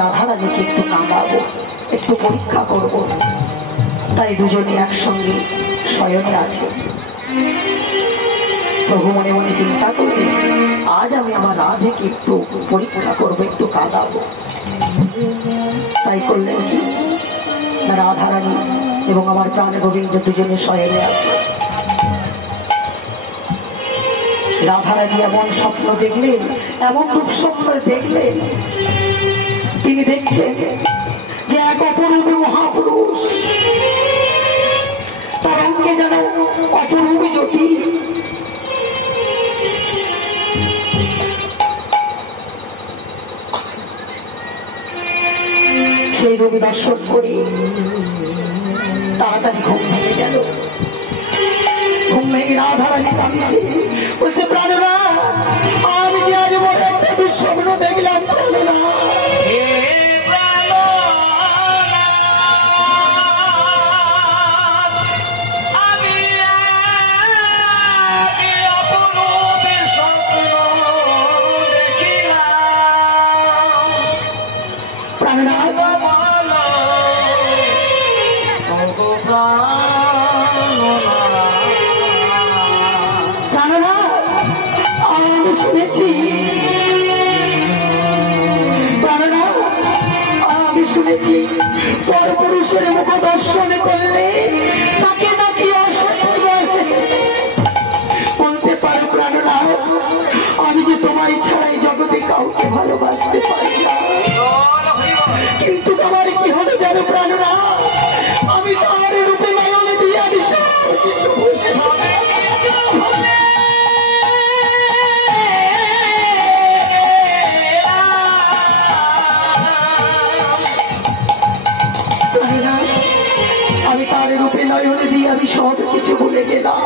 রাধারানীকে একটু কাঁদাবো, একটু পরীক্ষা করব। তাই দুজনে একসঙ্গে শয়নে আছে। প্রভু মনে মনে চিন্তা করলেন, আজ আমি আমার রাধেকে একটু পরীক্ষা করবো, একটু কাঁদাবো। তাই করলেন কি, রাধারানী এবং আমার প্রাণ গোবিন্দ দুজনে শয়নে আছে। রাধারানী এমন স্বপ্ন দেখলেন, এমন দুঃস্বপ্ন দেখলেন, তিনি দেখছেন যে এক অপরূপ মহাপুরুষ, তার অঙ্গে যেন অপরূপ জ্যোতি। সেই রূপে দর্শন করে তাড়াতাড়ি ঘুম ভেঙে গেল। ঘুম ভেঙে রাধারানী কাঁদছে, বলছে প্রাণনাথ, আমি যে আজ বড় একটা দুঃস্বপ্ন দেখলাম। প্রাণনাথ, আমি শুনেছি, আমি শুনেছি পর পুরুষের মুখ দর্শন করলে তাকে নাকি অসতী বলে। বলতে পারো প্রাণনাথ, আমি যে তোমায় ছাড়াই জগতে কাউকে ভালোবাসতে পারি না। কিন্তু তোমার কি হলো জানো প্রাণনাথ, আমি তার রূপে নয়নে দিয়ে আমি সব কিছু আমি তার রূপে নয়নে দিয়ে আমি সব কিছু ভুলে গেলাম।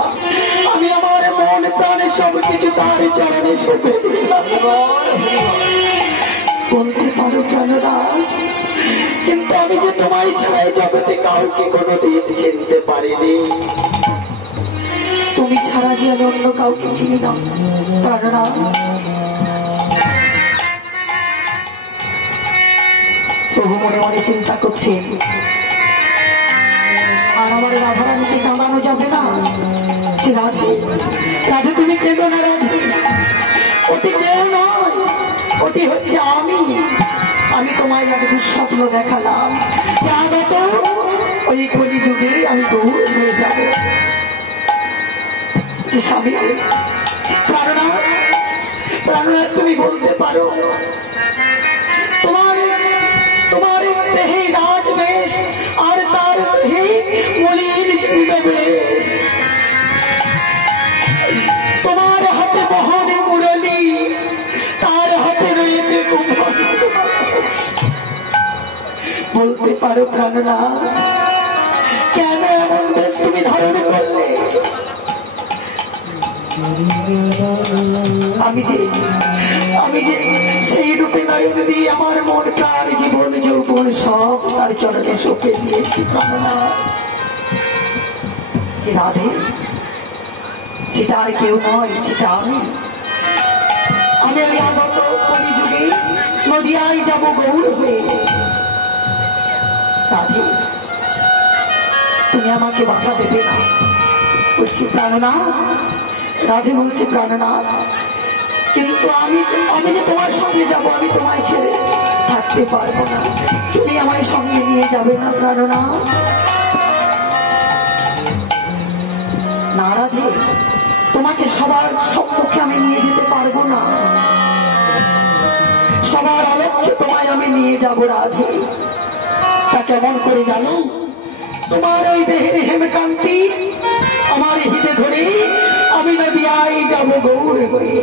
আমি আমার মন প্রাণে সব কিছু তার চরণে সঁপে দিলাম। বলতে পারো প্রাণনাথ, কিন্তু আমি যে তোমায় ছাড়াই জগতে কাউকে কোনোদিন চিনতে পারিনি। তুমি ছাড়া যে আমি অন্য কাউকে চিনি না প্রাণনাথ। প্রভু মনে মনে চিন্তা করছেন, আর আমার রাধারানীকে কাঁদানো যাবে না। রাধে, রাধে তুমি কেঁদো না রাধে, ওটি কেউ নয়, ওটি হচ্ছে আমি। আমি তোমায় এক দুঃস্বপ্ন দেখালাম যে আগত ওই কলিযুগে আমি গৌর হয়ে যাব। যে স্বামী, প্রাণনাথ, প্রাণনাথ তুমি বলতে পারো, তোমার তোমার দেহে রাজবেশ আর তার দেহে মলিন চিন্তাবেশ, তোমার হাতে মহান মুরলী, তার হাতে রয়েছে কুম্ভল। বলতে পারো প্রাণনাথ, কেন এমন বেশ তুমি ধারণ করলে? আমি যে সেই রূপে নয়ন দিয়ে আমার মন প্রাণ জীবন যৌবন সব তার চরণে সঁপে দিয়েছি প্রাণনাথ। যে রাধে, সেটা আর কেউ নয়, সেটা আমি। আমি ওই আগত কলিযুগে নদিয়ায় যাব গৌর হয়ে। রাধে, তুমি আমাকে বাধা দেবে না। বলছি প্রাণনাথ, রাধে বলছে প্রাণনাথ, কিন্তু আমি যে তোমার সঙ্গে যাব, আমি তোমায় ছেড়ে থাকতে পারবো না। তুমি আমায় সঙ্গে নিয়ে যাবে না প্রাণনাথ? না রাধে, তোমাকে সবার সম্মুখে আমি নিয়ে যেতে পারবো না। সবার অলক্ষ্যে তোমায় আমি নিয়ে যাব রাধে। তা কেমন করে জানো? তোমার ওই দেহের হেমকান্তি আমার হৃদে ধরে আমি নদিয়ায় যাব গৌর হয়ে।